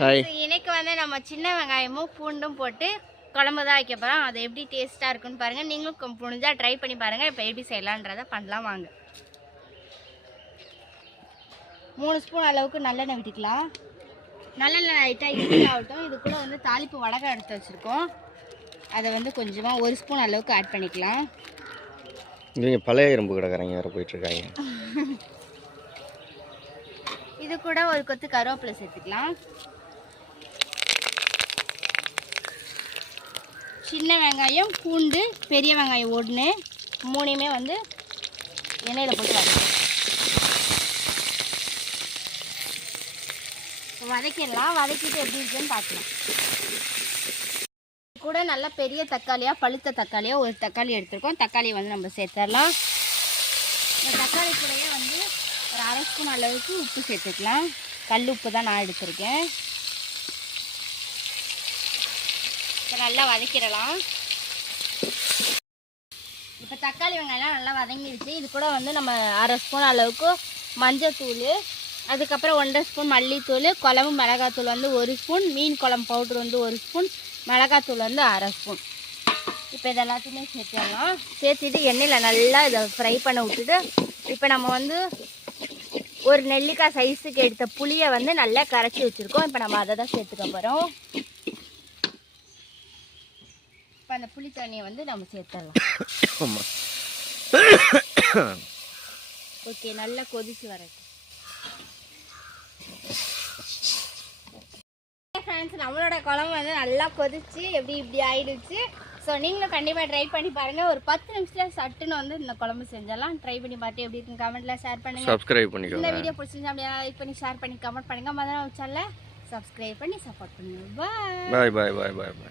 இன்னைக்கு வந்து நம்ம சின்ன வெங்காயமும் பூண்டும் போட்டு குழம்பு தான் வைக்க போகிறோம். அது எப்படி டேஸ்ட்டாக இருக்குன்னு பாருங்கள். நீங்களும் முடிஞ்சா ட்ரை பண்ணி பாருங்கள். இப்போ எப்படி செய்யலான்றதை பண்ணலாம் வாங்க. 3 ஸ்பூன் அளவுக்கு நல்லெண்ணெய் விட்டுக்கலாம். நல்லெண்ணெய் லைட்டாக இட்லி ஆகட்டும். இது கூட வந்து தாளிப்பு வடகம் எடுத்து வச்சுருக்கோம். அதை வந்து கொஞ்சமாக 1 ஸ்பூன் அளவுக்கு ஆட் பண்ணிக்கலாம். நீங்கள் பழைய இரும்பு கிடக்குறீங்க வேறு போயிட்டுருக்காங்க. இது கூட ஒரு கொத்து கருவேப்பிலை சேர்த்துக்கலாம். சின்ன வெங்காயம், பூண்டு, பெரிய வெங்காயம் 1 3மே வந்து எண்ணெயில் போட்டு வதக்கிடலாம். வதக்கிட்டு எப்படி இருக்குன்னு பார்க்கலாம். கூட நல்லா பெரிய தக்காளியாக பழுத்த தக்காளியாக ஒரு தக்காளி எடுத்துருக்கோம். தக்காளி வந்து நம்ம சேர்த்துடலாம். இந்த தக்காளி கூடயே வந்து ஒரு 1/2 ஸ்பூன் அளவுக்கு உப்பு சேர்த்துக்கலாம். கல் உப்பு தான் நான் எடுத்திருக்கேன். இப்போ நல்லா வதக்கிடலாம். இப்போ தக்காளி வெங்காயம்லாம் நல்லா வதங்கிடுச்சு. இது கூட வந்து நம்ம 1/2 ஸ்பூன் அளவுக்கு மஞ்சத்தூள், அதுக்கப்புறம் 1.5 ஸ்பூன் மல்லித்தூள், குழம்பு மிளகாத்தூள் வந்து 1 ஸ்பூன், மீன் குழம்பு பவுட்ரு வந்து 1 ஸ்பூன், மிளகாத்தூள் வந்து 1/2 ஸ்பூன். இப்போ இது எல்லாத்தையுமே சேர்த்துடலாம். சேர்த்துட்டு எண்ணெயில் நல்லா இதை ஃப்ரை பண்ண விட்டுட்டு இப்போ நம்ம வந்து ஒரு நெல்லிக்காய் சைஸுக்கு எடுத்த புளியை வந்து நல்லா கரைச்சி வச்சுருக்கோம். இப்போ நம்ம அதை தான் சேர்த்துக்க போகிறோம். இப்போ அந்த புளி தண்ணியை வந்து நம்ம சேர்த்துடலாம். ஓகே, நல்லா கொதிச்சு வரட்டும். ஃப்ரெண்ட்ஸ், நம்மளோட குழம்பு வந்து நல்லா கொதிச்சு இப்படி ஆயிடுச்சு. ஸோ நீங்களும் கண்டிப்பாக ட்ரை பண்ணி பாருங்கள். ஒரு 10 நிமிஷத்தில் சட்டுன்னு வந்து இந்த குழம்பு செஞ்சிடலாம். ட்ரை பண்ணி பார்த்து எப்படி இருக்குன்னு கமெண்ட்டில் ஷேர் பண்ணுங்கள். சப்ஸ்கிரைப் பண்ணிக்கோங்க. இந்த வீடியோ பிடிச்சிருந்தா அப்படியே லைக் பண்ணி ஷேர் பண்ணி கமெண்ட் பண்ணுங்கள். மதன சேனலை சப்ஸ்கிரைப் பண்ணி சப்போர்ட் பண்ணுங்கள். பாய் பாய் பாய் பாய் பாய்.